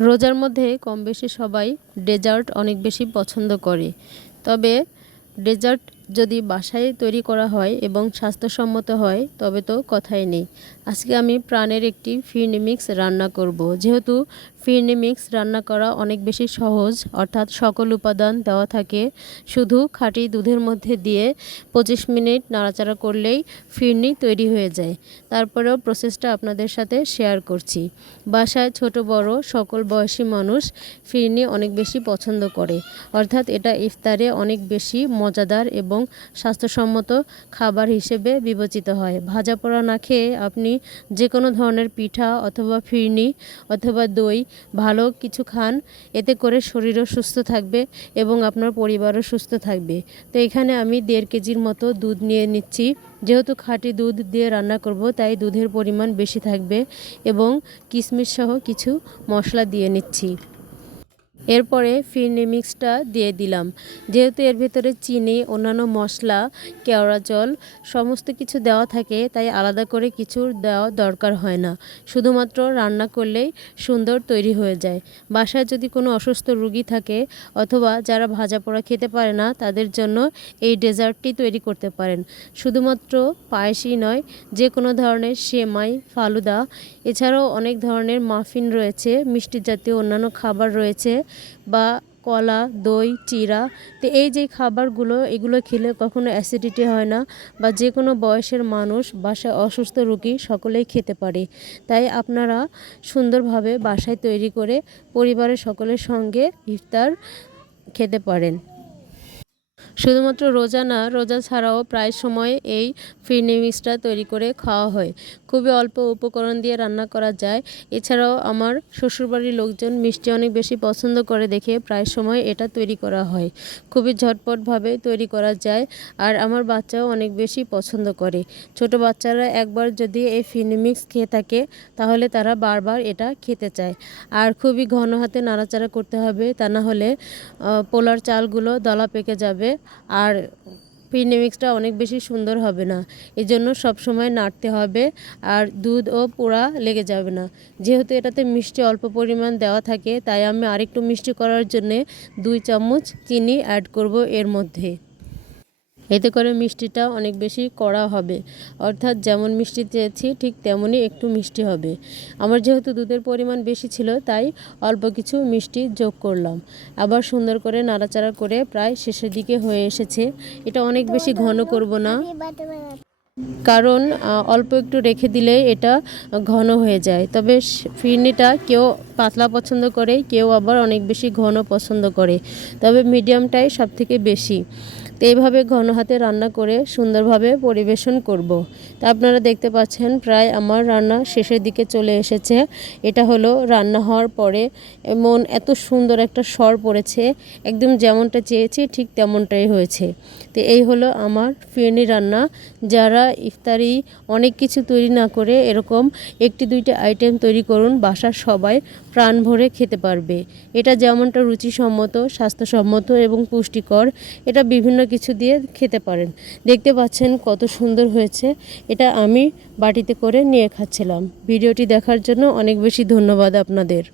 রোজার মধ্যে কম বেশি সবাই ডেজার্ট অনেক বেশি পছন্দ করে। তবে ডেজার্ট যদি বাসায় তৈরি করা হয় এবং স্বাস্থ্যসম্মত হয়, তবে তো কথাই নেই। আজকে আমি প্রাণের একটি ফিন মিক্স রান্না করব। যেহেতু ফিরনি মিক্স রান্না করা অনেক বেশি সহজ, অর্থাৎ সকল উপাদান দেওয়া থাকে। শুধু খাঁটি দুধের মধ্যে দিয়ে পঁচিশ মিনিট নাড়াচাড়া করলেই ফিরনি তৈরি হয়ে যায়। তারপরেও প্রসেসটা আপনাদের সাথে শেয়ার করছি। বাসায় ছোট, বড়, সকল বয়সী মানুষ ফিরনি অনেক বেশি পছন্দ করে। অর্থাৎ এটা ইফতারে অনেক বেশি মজাদার এবং স্বাস্থ্যসম্মত খাবার হিসেবে বিবেচিত হয়। ভাজা পোড়া না খেয়ে আপনি যে কোনো ধরনের পিঠা অথবা ফিরনি অথবা দই ভালো কিছু খান, এতে করে শরীরও সুস্থ থাকবে এবং আপনার পরিবারও সুস্থ থাকবে। তো এখানে আমি দেড় কেজির মতো দুধ নিয়ে নিচ্ছি। যেহেতু খাঁটি দুধ দিয়ে রান্না করব, তাই দুধের পরিমাণ বেশি থাকবে এবং কিশমিশ সহ কিছু মশলা দিয়ে নিচ্ছি। এরপরে ফিরনি মিক্সটা দিয়ে দিলাম। যেহেতু এর ভেতরে চিনি, অন্যান্য মশলা, কেওড়া জল সমস্ত কিছু দেওয়া থাকে, তাই আলাদা করে কিছু দেওয়া দরকার হয় না। শুধুমাত্র রান্না করলেই সুন্দর তৈরি হয়ে যায়। বাসায় যদি কোনো অসুস্থ রুগী থাকে অথবা যারা ভাজা পোড়া খেতে পারে না, তাদের জন্য এই ডেজার্টটি তৈরি করতে পারেন। শুধুমাত্র পায়েসই নয়, যে কোনো ধরনের সেমাই, ফালুদা, এছাড়াও অনেক ধরনের মাফিন রয়েছে, মিষ্টি জাতীয় অন্যান্য খাবার রয়েছে বা কলা, দই, চিরা, তো এই যে খাবারগুলো, এগুলো খেলে কখনো অ্যাসিডিটি হয় না বা যে কোনো বয়সের মানুষ বাসায় অসুস্থ রুগী সকলেই খেতে পারে। তাই আপনারা সুন্দরভাবে বাসায় তৈরি করে পরিবারের সকলের সঙ্গে ইফতার খেতে পারেন। শুধুমাত্র রোজা না, রোজা ছাড়াও প্রায় সময় এই ফিরনি মিক্সটা তৈরি করে খাওয়া হয়। খুবই অল্প উপকরণ দিয়ে রান্না করা যায়। এছাড়াও আমার শ্বশুরবাড়ির লোকজন মিষ্টি অনেক বেশি পছন্দ করে দেখে প্রায় সময় এটা তৈরি করা হয়। খুবই ঝটপটভাবে তৈরি করা যায় আর আমার বাচ্চাও অনেক বেশি পছন্দ করে। ছোট বাচ্চারা একবার যদি এই ফিরনি মিক্স খেয়ে থাকে, তাহলে তারা বারবার এটা খেতে চায়। আর খুবই ঘন হাতে নাড়াচাড়া করতে হবে, তা না হলে পোলার চালগুলো দলা পেকে যাবে। আর প্রিনেমিক্সটা মিক্সটা অনেক বেশি সুন্দর হবে না। এই জন্য সবসময় নাড়তে হবে আর দুধ ও পোড়া লেগে যাবে না। যেহেতু এটাতে মিষ্টি অল্প পরিমাণ দেওয়া থাকে, তাই আমি আরেকটু মিষ্টি করার জন্যে দুই চামচ চিনি অ্যাড করব এর মধ্যে। এতে করে মিষ্টিটা অনেক বেশি কড়া হবে। অর্থাৎ যেমন মিষ্টি চেয়েছি ঠিক তেমনই একটু মিষ্টি হবে। আমার যেহেতু দুধের পরিমাণ বেশি ছিল, তাই অল্প কিছু মিষ্টি যোগ করলাম। আবার সুন্দর করে নাড়াচাড়া করে প্রায় শেষের দিকে হয়ে এসেছে। এটা অনেক বেশি ঘন করব না। কারণ অল্প একটু রেখে দিলে এটা ঘন হয়ে যায়। তবে ফিরনিটা কেউ পাতলা পছন্দ করে, কেউ আবার অনেক বেশি ঘন পছন্দ করে। তবে মিডিয়ামটাই সব থেকে বেশি। তো এইভাবে ঘন হাতে রান্না করে সুন্দরভাবে পরিবেশন করব। তা আপনারা দেখতে পাচ্ছেন, প্রায় আমার রান্না শেষের দিকে চলে এসেছে। এটা হলো রান্না হওয়ার পরে এমন এত সুন্দর একটা স্বর পড়েছে, একদম যেমনটা চেয়েছি ঠিক তেমনটাই হয়েছে। তো এই হলো আমার ফিরনি রান্না। যারা ইফতারি অনেক কিছু তৈরি না করে এরকম একটি দুইটা আইটেম তৈরি করুন, বাসার সবাই প্রাণ ভরে খেতে পারবে। এটা যেমনটা রুচিসম্মত, স্বাস্থ্যসম্মত এবং পুষ্টিকর, এটা বিভিন্ন কিছু দিয়ে খেতে পারেন। দেখতে পাচ্ছেন কত সুন্দর হয়েছে। এটা আমি বাটিতে করে নিয়ে খাচ্ছিলাম। ভিডিওটি দেখার জন্য অনেক বেশি ধন্যবাদ আপনাদের।